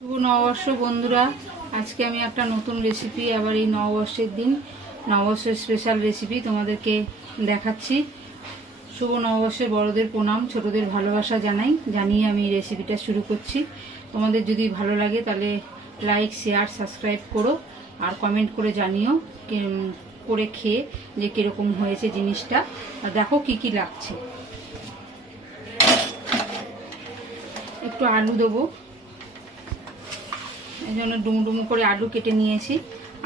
শুভ নববর্ষ বন্ধুরা। আজকে আমি একটা নতুন রেসিপি, আবার এই নববর্ষের দিন নববর্ষের স্পেশাল রেসিপি তোমাদেরকে দেখাচ্ছি। শুভ নববর্ষের বড়দের প্রণাম, ছোটদের ভালোবাসা জানিয়ে আমি এই রেসিপিটা শুরু করছি। তোমাদের যদি ভালো লাগে তাহলে লাইক, শেয়ার, সাবস্ক্রাইব করো আর কমেন্ট করে জানিও করে খেয়ে যে কীরকম হয়েছে জিনিসটা। আর দেখো কি কি লাগছে। একটু আলু দেবো, এই জন্য ডুমো করে আলু কেটে নিয়েছি।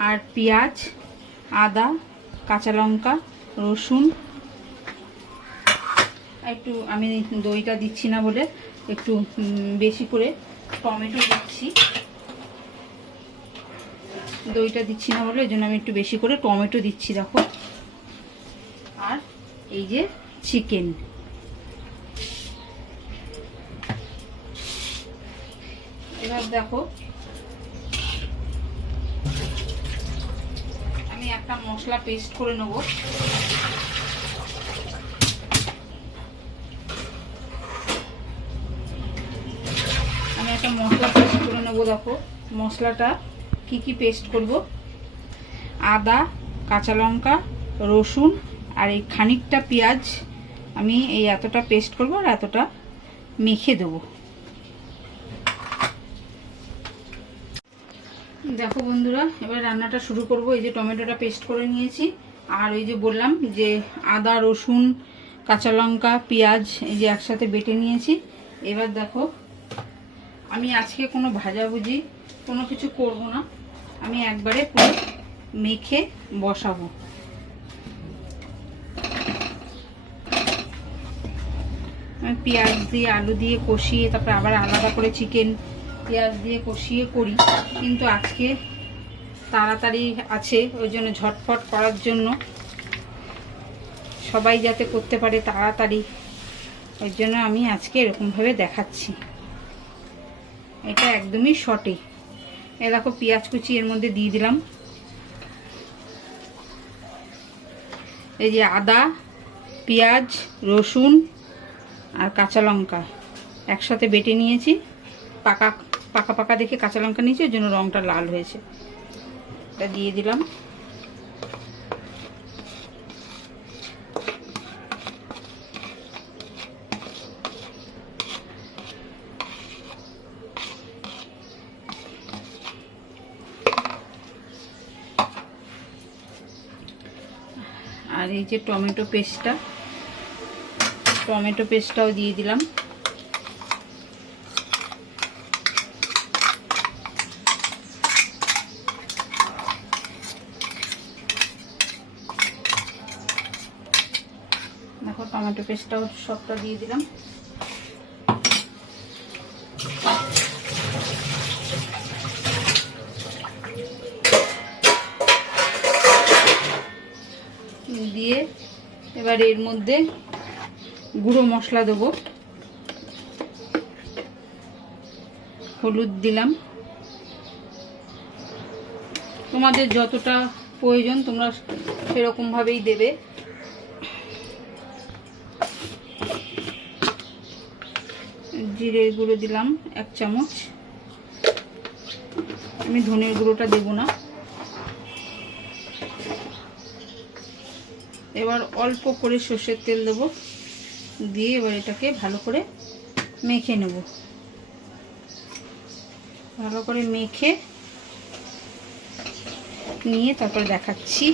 আর পেঁয়াজ, আদা, কাঁচা লঙ্কা, রসুন। একটু আমি দইটা দিচ্ছি না বলে একটু বেশি করে টমেটো দিচ্ছি। দইটা দিচ্ছি না বলে এই জন্য আমি একটু বেশি করে টমেটো দিচ্ছি। দেখো, আর এই যে চিকেন, এবার দেখো আমি একটা মশলা পেস্ট করে নেব। দেখো মশলাটা কি কি পেস্ট করব। আদা, কাঁচা লঙ্কা, রসুন আর এই খানিকটা পেঁয়াজ আমি এই এতটা পেস্ট করব আর এতটা মেখে দেবো। দেখো বন্ধুরা, এবার রান্নাটা শুরু করব। এই যে টমেটোটা পেস্ট করে নিয়েছি, আর ওই যে বললাম যে আদা, রসুন, কাঁচা লঙ্কা, পেঁয়াজ এই যে একসাথে বেটে নিয়েছি। এবার দেখো আমি আজকে কোনো ভাজাভুজি কোনো কিছু করব না, আমি একবারে পুরো মেখে বসাবো। আমি পেঁয়াজ দিয়ে আলু দিয়ে কষিয়ে তারপরে আবার আলাদা করে চিকেন পেঁয়াজ দিয়ে কষিয়ে করি, কিন্তু আজকে তাড়াতাড়ি আছে, ওই জন্য ঝটফট করার জন্য, সবাই যাতে করতে পারে তাড়াতাড়ি, ওই জন্য আমি আজকে এরকমভাবে দেখাচ্ছি। এটা একদমই শর্টে। এ দেখো পেঁয়াজ কুচি এর মধ্যে দিয়ে দিলাম। এই যে আদা, পেঁয়াজ, রসুন আর কাঁচা লঙ্কা একসাথে বেটে নিয়েছি। পাকা পাকা পাকা দেখে কাঁচা লঙ্কা নিয়েছি, ওই জন্য রঙটা লাল হয়েছে। এটা দিয়ে দিলাম। আর এই যে টমেটো পেস্টটাও দিয়ে দিলাম। দেখো টমেটো পেস্টটাও সবটা দিয়ে দিলাম। দিয়ে এবার এর মধ্যে গুঁড়ো মশলা দেবো। হলুদ দিলাম, তোমাদের যতটা প্রয়োজন তোমরা সেরকম ভাবেই দেবে। জিরের গুঁড়ো দিলাম 1 চামচ, আমি ধনের গুঁড়োটা দেব না। এবার অল্প করে সর্ষের তেল দেবো, দিয়ে এবার এটাকে ভালো করে মেখে নেব। ভালো করে মেখে নিয়ে তারপর দেখাচ্ছি।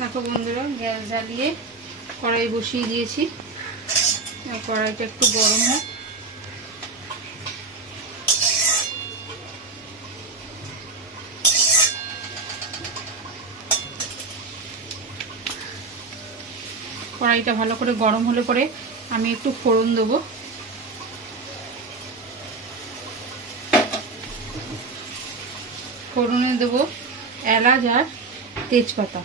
দেখো বন্ধুরা, গ্যাস জ্বালিয়ে কড়াই বসিয়ে দিয়েছি। কড়াইটা একটু গরম হোক। কড়াইটা ভালো করে গরম হলে পরে আমি একটু ফোড়ন দেবো। ফোড়নে দেবো এলাচ আর তেজপাতা।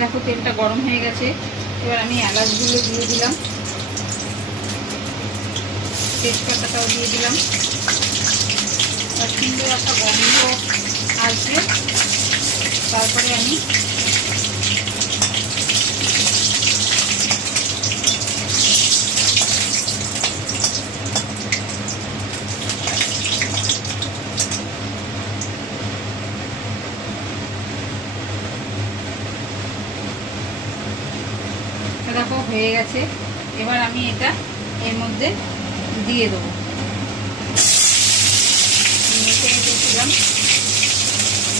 দেখো তেলটা গরম হয়ে গেছে। এবার আমি এলাচগুলো দিয়ে দিলাম, তেজপাতাটাও দিয়ে দিলাম। আর সুন্দর একটা গন্ধ আসবে, তারপরে আমি দেখো হয়ে গেছে। এবার আমি এটা এর মধ্যে দিয়ে দেবো। মেখে রেখেছিলাম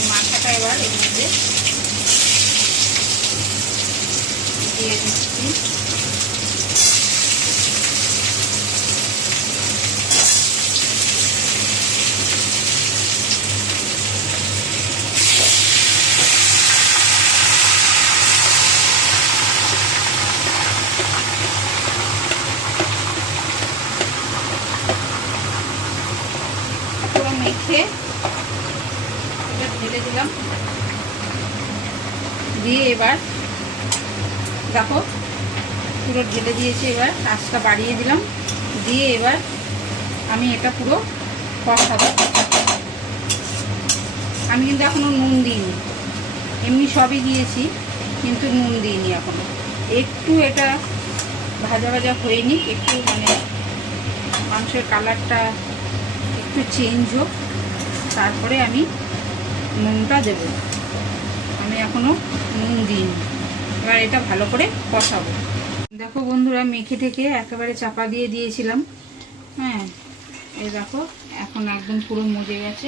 মাথাটা, এবার এর মধ্যে দিয়ে দিচ্ছি। পুরো মেখে এটা ঢেলে দিলাম, দিয়ে এবার দেখো পুরো ঢেলে দিয়েছি। এবার আঁচটা বাড়িয়ে দিলাম, দিয়ে এবার আমি এটা পুরো কষাবো। আমি কিন্তু এখনো নুন দিইনি, এমনি সবই দিয়েছি কিন্তু নুন দিইনি এখনো। একটু এটা ভাজা ভাজা হয়নি, একটু মানে মাংসের কালারটা একটু চেঞ্জ হোক, তারপরে আমি নুনটা দেব। আমি এখনো নুন দিইনি। এবার এটা ভালো করে কষাবো। দেখো বন্ধুরা, মেখে থেকে একেবারে চাপা দিয়ে দিয়েছিলাম। হ্যাঁ, এই দেখো এখন একদম পুরো মজে গেছে।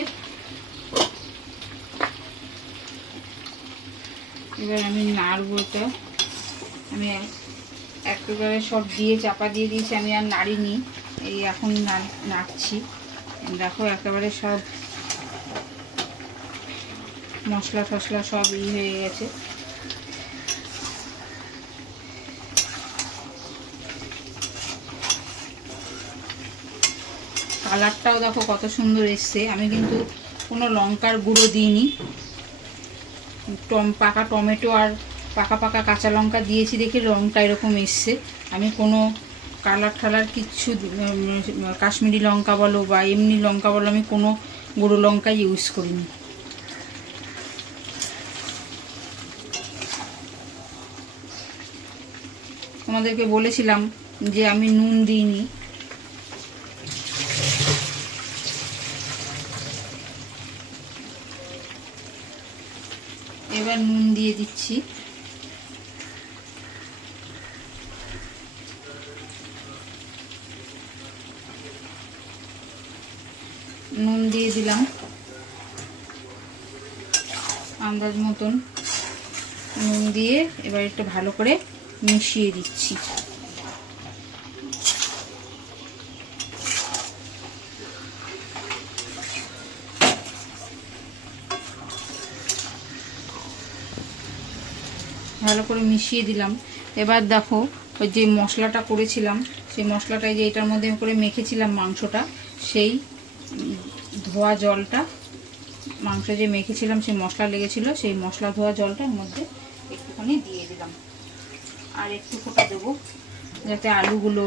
এবার আমি নাড়বো এটা। আমি একেবারে সব দিয়ে চাপা দিয়ে দিয়েছি, আমি আর নাড়িনি, এই এখন নাড়ছি। দেখো একেবারে সব মশলা টশলা সব হয়ে গেছে। কালারটাও দেখো কত সুন্দর এসছে। আমি কিন্তু কোনো লঙ্কার গুঁড়ো দিইনি, পাকা টমেটো আর পাকা পাকা কাঁচা লঙ্কা দিয়েছি দেখে রঙটা এরকম এসছে। আমি কোনো কালার ঠালার কিচ্ছু, কাশ্মীরি লঙ্কা বলো বা এমনি লঙ্কা বলো, আমি কোনো গুঁড়ো লঙ্কা ইউজ করিনি। তোমাদেরকে বলেছিলাম যে আমি নুন দিইনি। এবার নুন দিয়ে দিচ্ছি। নুন দিয়ে দিলাম আন্দাজ মতন নুন দিয়ে এবার একটু ভালো করে মিশিয়ে দিচ্ছি। ভালো করে মিশিয়ে দিলাম। এবার দেখো ওই যে মশলাটা করেছিলাম, সেই মশলাটা যে এটার মধ্যে করে মেখেছিলাম মাংসটা, সেই ধোয়া জলটা, মাংস যে মেখেছিলাম সেই মশলা লেগেছিল, সেই মশলা ধোয়া জলটা এর মধ্যে একটুখানি দিয়ে দিলাম। আর একটু ফোঁটা দেবো যাতে আলুগুলো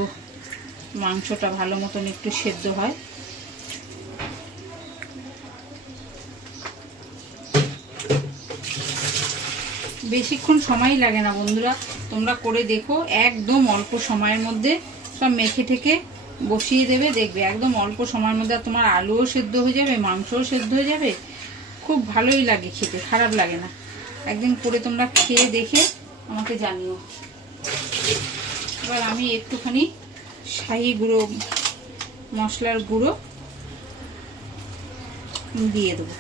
মাংসটা ভালো মতন একটু সেদ্ধ হয়। বেশিক্ষণ সময় লাগে না বন্ধুরা, তোমরা করে দেখো। একদম অল্প সময়ের মধ্যে সব মেখে ঠেকে বসিয়ে দেবে, দেখবে একদম অল্প সময়ের মধ্যে তোমার আলুও সেদ্ধ হয়ে যাবে, মাংসও সেদ্ধ হয়ে যাবে। খুব ভালোই লাগে খেতে, খারাপ লাগে না। একদিন করে তোমরা খেয়ে দেখে আমাকে জানিও। এবার আমি একটুখানি শাহি গুঁড়ো, মশলার গুঁড়ো দিয়ে দেবো।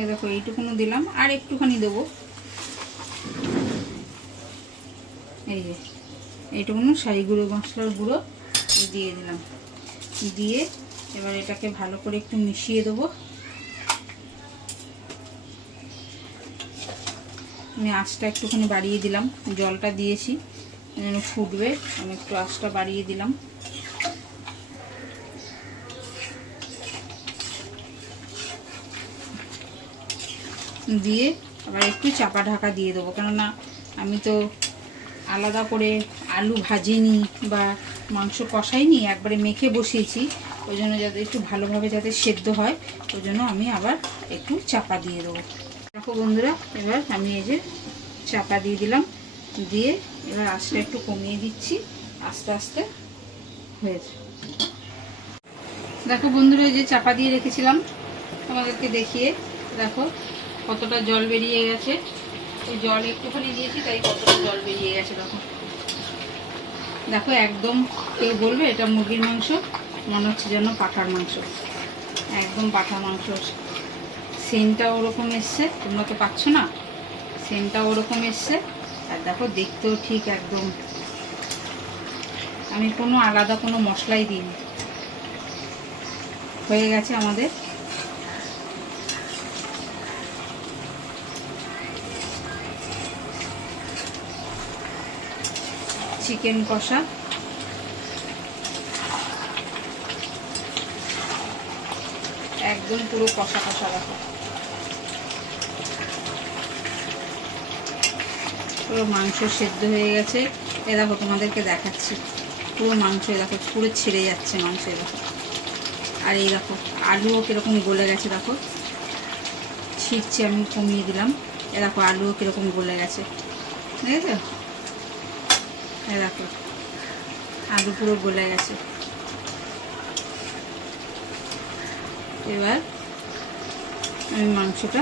এই দেখো এইটুকুনো দিলাম, আর একটুখানি দেবো। এই যে এইটুকুনো শাহি গুঁড়ো, মশলার গুঁড়ো দিয়ে দিলাম। দিয়ে এবার এটাকে ভালো করে একটু মিশিয়ে দেবো। আমি আঁচটা একটুখানি বাড়িয়ে দিলাম, জলটা দিয়েছি যেন ফুটবে, আমি একটু আঁচটা বাড়িয়ে দিলাম। দিয়ে আবার একটু চাপা ঢাকা দিয়ে দেবো, কেননা আমি তো আলাদা করে আলু ভাজিনি বা মাংস কষাইনি, একবারে মেখে বসিয়েছি। ওই জন্য যাতে একটু ভালোভাবে যাতে সেদ্ধ হয়, ওই জন্য আমি আবার একটু চাপা দিয়ে দেবো। দেখো বন্ধুরা, এবার আমি এই যে চাপা দিয়ে দিলাম, দিয়ে এবার আঁচটা একটু কমিয়ে দিচ্ছি, আস্তে আস্তে হয়েছে। দেখো বন্ধুরা, এই যে চাপা দিয়ে রেখেছিলাম তোমাদেরকে দেখিয়ে, দেখো কতটা জল বেরিয়ে গেছে। এই জল একটুখানি দিয়েছি তাই কতটা জল বেরিয়ে গেছে। দেখো দেখো একদম কেউ বলবে এটা মুরগির মাংস, মনে হচ্ছে যেন পাঁঠার মাংস, একদম পাঁঠার মাংস। সেন্টটাও ওরকম এসছে, তোমরা তো পাচ্ছ না, সেন্টটাও ওরকম এসছে। আর দেখো দেখতেও ঠিক একদম, আমি কোনো আলাদা কোনো মশলাই দিইনি। হয়ে গেছে আমাদের চিকেন কষা। একদম পুরো কষা কষা। দেখো পুরো মাংস সেদ্ধ হয়ে গেছে। এ দেখো তোমাদেরকে দেখাচ্ছি, পুরো মাংস দেখো পুরো ছেড়ে যাচ্ছে মাংস। দেখো, আর এই দেখো আলুও কীরকম গলে গেছে, দেখো ছিটছে, আমি কমিয়ে দিলাম। এ দেখো আলুও কীরকম গলে গেছে, দেখেছো? এ দেখো আলু পুরো গলে গেছে। এবার আমি মাংসটা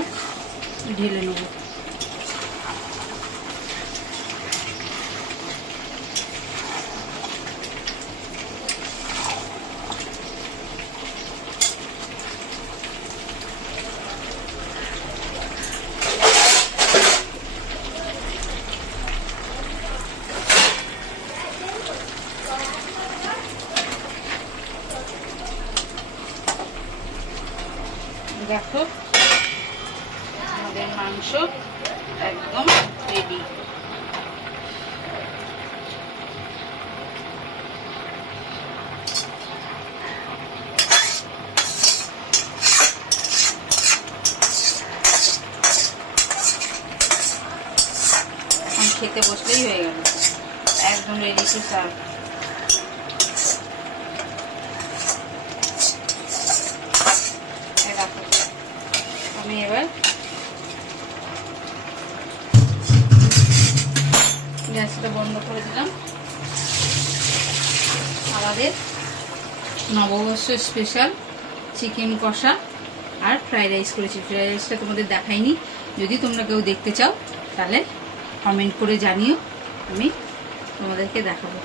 ঢেলে নেব। দেখো আমাদের মাংস একদম রেডি। খেতে বসলেই হয়ে গেল, একদম রেডি টু সার্ভ। আমি এবার গ্যাসটা বন্ধ করে দিলাম। আমাদের নববর্ষ স্পেশাল চিকেন কষা আর ফ্রাইড রাইস করেছি। ফ্রাইড রাইসটা তোমাদের দেখাইনি, যদি তোমরা কেউ দেখতে চাও তাহলে কমেন্ট করে জানিও, আমি তোমাদেরকে দেখাবো।